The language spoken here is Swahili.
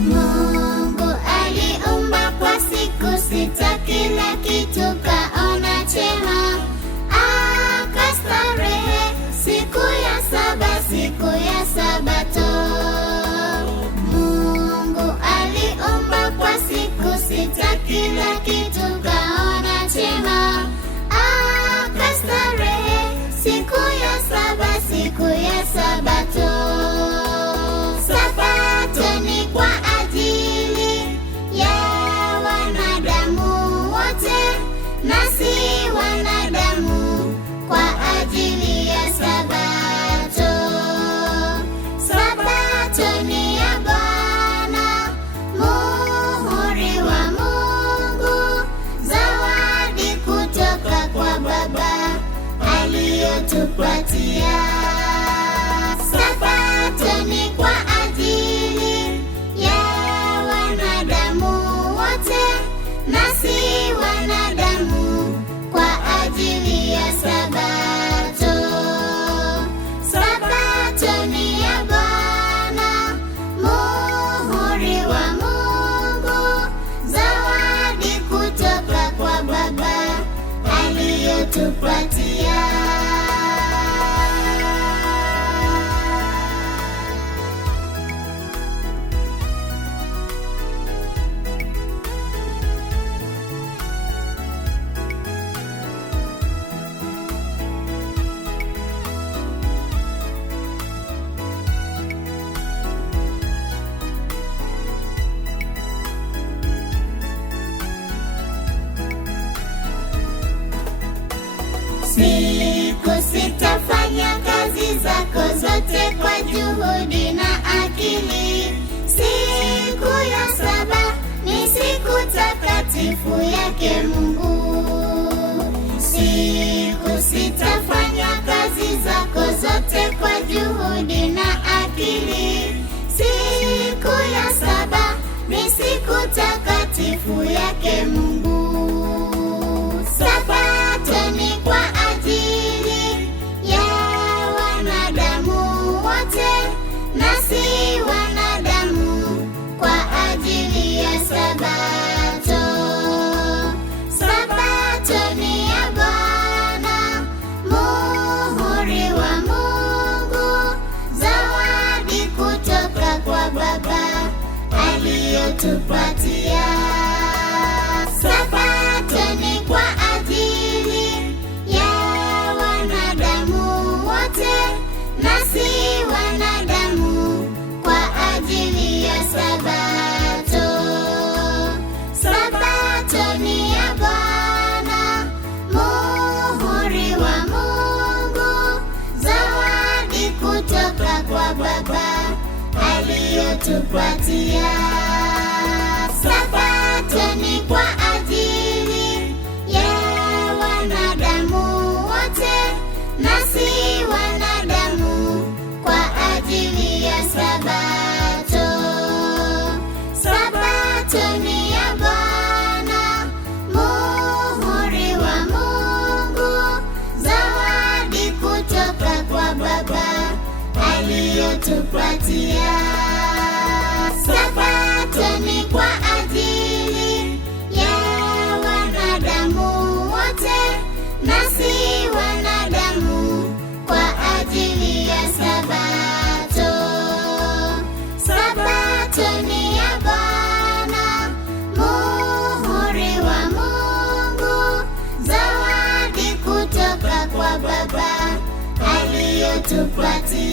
Mungu aliumba kwa siku sita, kila kitu kaona chema, akastarehe siku ya saba, siku ya Sabato. Mungu aliumba kwa siku sita, kila kitu kaona chema, akastarehe siku ya saba, siku ya Sabato. Sabato ni kwa ajili ya wanadamu wote, nasi wanadamu kwa ajili ya Sabato. Sabato ni ya Bwana, muhuri wa Mungu, zawadi kutoka kwa Baba aliyotupatia. Sabato ni kwa ajili ya wanadamu wote, nasi wanadamu kwa ajili ya Sabato. Sabato ni ya Bwana, muhuri wa Mungu, zawadi kutoka kwa Baba aliyotupatia. Siku sita fanya kazi zako zote kwa juhudi na akili. Siku ya saba ni siku takatifu yake Mungu. Siku sita fanya kazi zako zote kwa juhudi na akili. Siku ya saba ni siku takatifu yake Mungu. Sabato ni kwa ajili ya wanadamu wote, nasi wanadamu kwa ajili ya Sabato. Sabato ni ya Bwana, muhuri wa Mungu, zawadi kutoka kwa Baba aliyotupatia. Sabato ni kwa ajili ya wanadamu wote, nasi wanadamu kwa ajili ya Sabato. Sabato ni ya Bwana, muhuri wa Mungu, zawadi kutoka kwa Baba aliyotupatia. Sabato ni kwa ajili ya wanadamu wote, nasi wanadamu kwa ajili ya Sabato. Sabato ni ya Bwana, muhuri wa Mungu, zawadi kutoka kwa Baba aliyotupatia. Sabato ni kwa ajili ya wanadamu wote, nasi wanadamu kwa ajili ya Sabato. Sabato ni ya Bwana, muhuri wa Mungu, zawadi kutoka kwa Baba aliyotupatia.